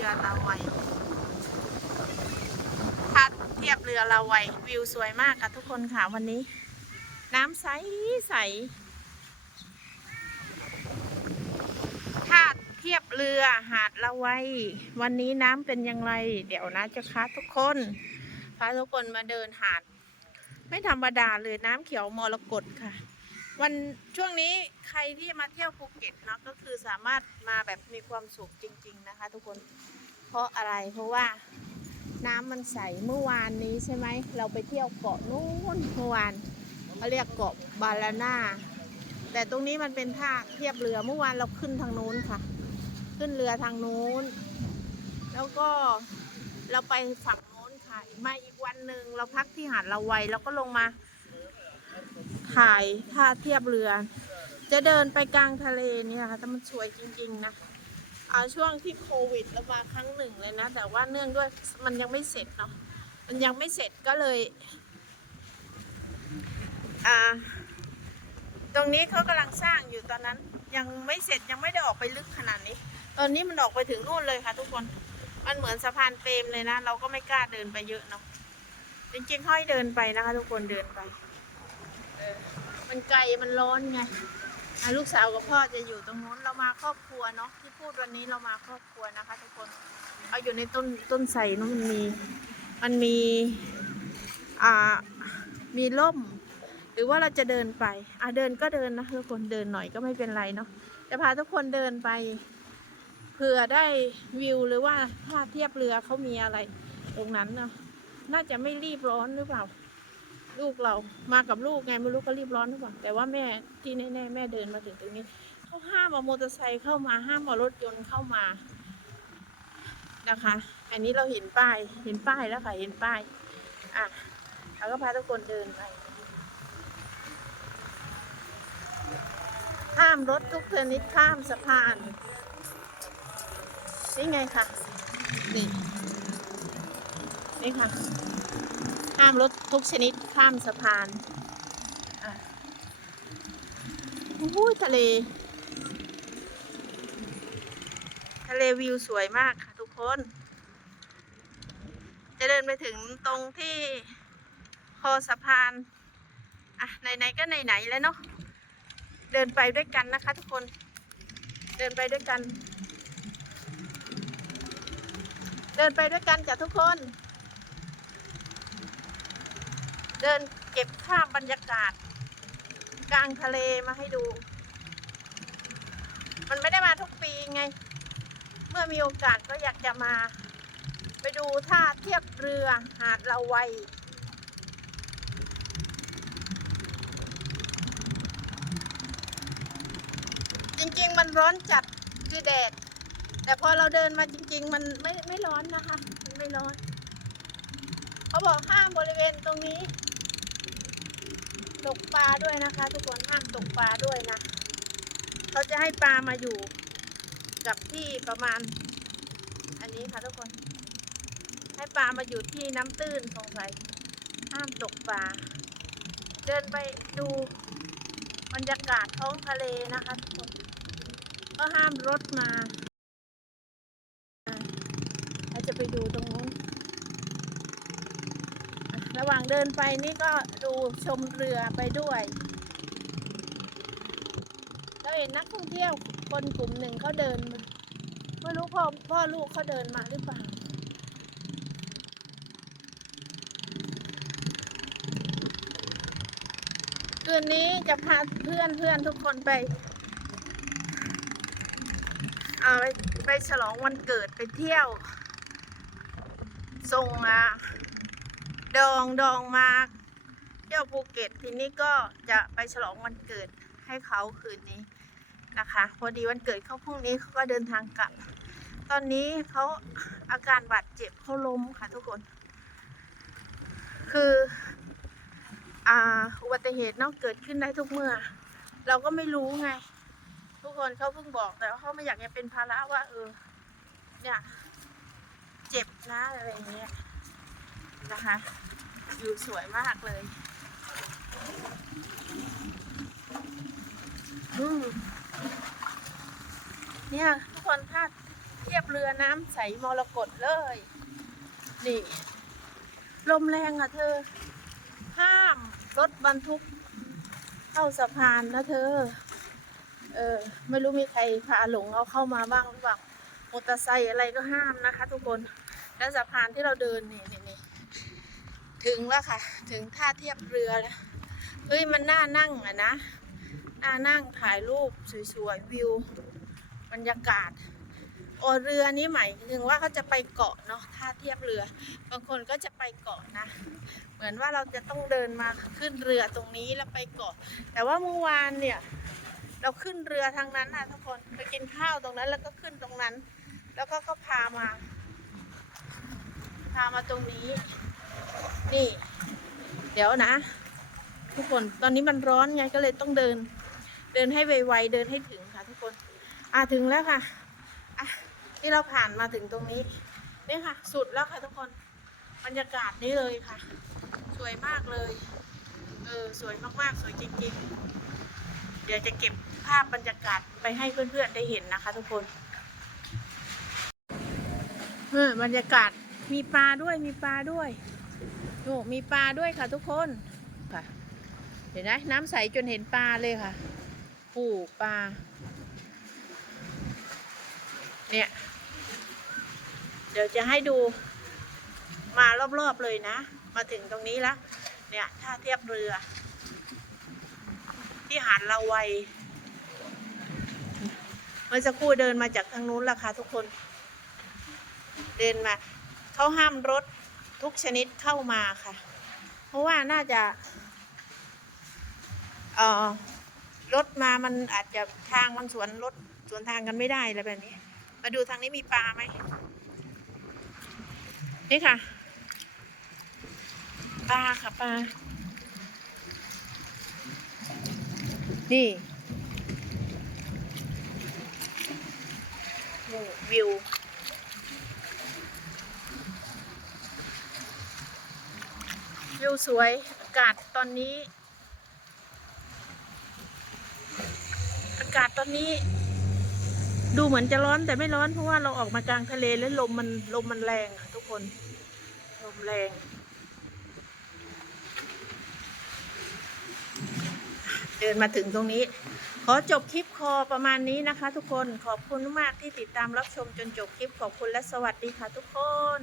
รือลาวัยท่าเทียบเรือลาวัยวิวสวยมากค่ะทุกคนค่ะวันนี้ น้ำใสใสท่าเทียบเรือหาดละไวยวันนี้น้ำเป็นอย่างไร เดี๋ยวนะจะคะทุกคนพาทุกคนมาเดินหาด ไม่ธรรมดาเลยน้ำเขียวมรกตค่ะ วันช่วงนี้ใครที่มาเที่ยวภูเก็ตเนาะก็คือสามารถมาแบบมีความสุขจริง ๆนะคะ ทุกคนเพราะอะไรเพราะว่าน้ำมันใสเมื่อวานนี้ใช่ไหมเราไปเที่ยวเกาะนู้นเมื่อวานเขาเรียกเกาะบาลาน่าแต่ตรงนี้มันเป็นท่าเทียบเรือเมื่อวานเราขึ้นทางนู้นค่ะ ขึ้นเรือทางนู้น แล้วก็เราไปฝั่งโน้นค่ะมาอีกวันหนึ่งเราพักที่หาดละไวยแล้วก็ลงมา ถ่ายท่าเทียบเรือ จะเดินไปกลางทะเลเนี่ยค่ะแต่มันสวยจริง ๆ นะเอาช่วงที่โควิดรามาดครั้งหนึ่งเลยนะ แต่ว่าเนื่องด้วยมันยังไม่เสร็จเนาะมันยังไม่เสร็จก็เลย อ่า ตรงนี้เขากำลังสร้างอยู่ตอนนั้น ยังไม่เสร็จยังไม่ได้ออกไปลึกขนาดนี้ ตอนนี้มันออกไปถึงนู่นเลยค่ะ ทุกคนมันเหมือนสะพานเปรมเลยนะ เราก็ไม่กล้าเดินไปเยอะเนาะจริงๆค่อยเดินไปนะคะ ทุกคนเดินไป มันไกลมันร้อนไงลูกสาวกับพ่อจะอยู่ตรงนู้นเรามาครอบครัวเนาะที่พูดวันนี้เรามาครอบครัวนะคะทุกคนเอาอยู่ในต้นต้นไทรเนอะมันมีมันมีอ่ามีร่ม หรือว่าเราจะเดินไปอะเดินก็เดินนะทุกคนเดินหน่อยก็ไม่เป็นไรเนาะจะพาทุกคนเดินไปเผื่อได้วิวหรือว่าท่าเทียบเรือเขามีอะไรตรงนั้นเนาะน่าจะไม่รีบร้อนหรือเปล่า ลูกเรามากับลูกไงไม่รู้เขารีบร้อนหรือเปล่าแต่ว่าแม่ที่แน่ๆแม่เดินมาถึงตรงนี้เขาห้ามเอามอเตอร์ไซค์เข้ามาห้ามเอารถยนต์เข้ามานะคะ อันนี้เราเห็นป้ายเห็นป้ายแล้วค่ะเห็นป้ายอะเราก็พาทุกคนเดินไปห้ามรถทุกชนิดข้ามสะพานนี่ไงค่ะนี่นี่ค่ะ ห้ามรถทุกชนิดข้ามสะพานอะโอ้ยทะเล ทะเลวิวสวยมากค่ะทุกคน จะเดินไปถึงตรงที่คอสะพาน อะ ไหนๆก็ไหนๆแล้วเนาะ เดินไปด้วยกันนะคะทุกคน เดินไปด้วยกัน เดินไปด้วยกันจ้ะทุกคน เดินเก็บภาพบรรยากาศ กลางทะเลมาให้ดู มันไม่ได้มาทุกปีไง เมื่อมีโอกาสก็อยากจะมา ไปดูท่าเทียบเรือหาดละไวยจริงๆ มันร้อนจัดคือแดด แต่พอเราเดินมาจริง ๆ มันไม่ไม่ร้อนนะคะ มันไม่ร้อน เขาบอกห้ามบริเวณตรงนี้ ตกปลาด้วยนะคะ ทุกคนห้ามตกปลาด้วยนะเขาจะให้ปลามาอยู่กับที่ประมาณ อันนี้ค่ะทุกคน ให้ปลามาอยู่ที่น้ำตื้นสงสัยห้ามตกปลาเดินไปดูบรรยากาศท้องทะเลนะคะทุกคน ก็ห้ามรถมาอะเราจะไปดูตรงนู้น ระหว่างเดินไปนี่ก็ดูชมเรือไปด้วยเราเห็นนักท่องเที่ยวคนกลุ่มหนึ่งเขาเดินมาไม่รู้พ่อพ่อลูกเขาเดินมาหรือเปล่าคืนนี้จะพาเพื่อนเพื่อนทุกคนไปเอาไปไปฉลองวันเกิดไปเที่ยว ส่งอะ ดองดองมาเที่ยวภูเก็ต ทีนี้ก็จะไปฉลองวันเกิดให้เขาคืนนี้นะคะ พอดีวันเกิดเขาพรุ่งนี้เขาก็เดินทางกลับ ตอนนี้เขาอาการบาดเจ็บเขาล้มค่ะทุกคน คืออ่าอุบัติเหตุนอกเกิดขึ้นได้ทุกเมื่อ เราก็ไม่รู้ไง ทุกคนเขาเพิ่งบอกแต่ว่าเขาไม่อยากจะเป็นภาระว่าเออเนี่ยเจ็บนะอะไรอย่างเงี้ย นะคะวิวสวยมากเลยอืมเนี่ย ทุกคนถ้าเทียบเรือน้ำใสมรกตเลย นี่ ลมแรงอะเธอ ห้ามรถบรรทุก เข้าสะพานนะเธอ เออ ไม่รู้มีใครพาหลงเอาเข้ามาบ้างหรือเปล่ามอเตอร์ไซค์อะไรก็ห้ามนะคะ ทุกคน แล้วสะพานที่เราเดินนี่นี่นี่ ถึงแล้วค่ะ ถึงท่าเทียบเรือแล้วเฮ้ยมันน่านั่งอะนะน่านั่งถ่ายรูปสวยๆวิว บรรยากาศโอเรือนี้หมายถึงว่าเขาจะไปเกาะเนาะท่าเทียบเรือ บางคนก็จะไปเกาะนะ เหมือนว่าเราจะต้องเดินมาขึ้นเรือตรงนี้แล้วไปเกาะ แต่ว่าเมื่อวานเนี่ย เราขึ้นเรือทางนั้นนะทุกคนไปกินข้าวตรงนั้นแล้วก็ขึ้นตรงนั้น แล้วก็เขาพามา พามาตรงนี้ นี่ เดี๋ยวนะ ทุกคนตอนนี้มันร้อนไงก็เลยต้องเดิน เดินให้ไวๆเดินให้ถึงค่ะทุกคน อะถึงแล้วค่ะอะที่เราผ่านมาถึงตรงนี้นี่ค่ะ สุดแล้วค่ะทุกคนบรรยากาศนี้เลยค่ะ สวยมากเลยเออสวยมากๆ สวยจริงๆ เดี๋ยวจะเก็บภาพบรรยากาศไปให้เพื่อนๆได้เห็นนะคะทุกคนเออบรรยากาศมีปลาด้วยมีปลาด้วย โอ้มีปลาด้วยค่ะทุกคนค่ะเห็นไหมน้ำใสจนเห็นปลาเลยค่ะปูปลา เนี่ย เดี๋ยวจะให้ดูมารอบๆเลยนะ มาถึงตรงนี้แล้วเนี่ยท่าเทียบเรือ ที่หาดละไวเมื่อสักครู่เดินมาจากทางนู้นแล้วค่ะทุกคน เดินมา เขาห้ามรถ ทุกชนิดเข้ามาค่ะ เพราะว่าน่าจะเอ่อรถมามันอาจจะทางมันสวนรถสวนทางกันไม่ได้อะไรแบบนี้ มาดูทางนี้มีปลาไหมนี่ค่ะปลาค่ะปลานี่วิว วิวสวยอากาศตอนนี้ อากาศตอนนี้ ดูเหมือนจะร้อนแต่ไม่ร้อนเพราะว่าเราออกมากลางทะเลแล้วลมมันลมมันแรงอะทุกคน ลมแรงเดินมาถึงตรงนี้ ขอจบคลิปคอประมาณนี้นะคะ ทุกคนขอบคุณมากที่ติดตามรับชมจนจบคลิปขอบคุณและสวัสดีค่ะทุกคน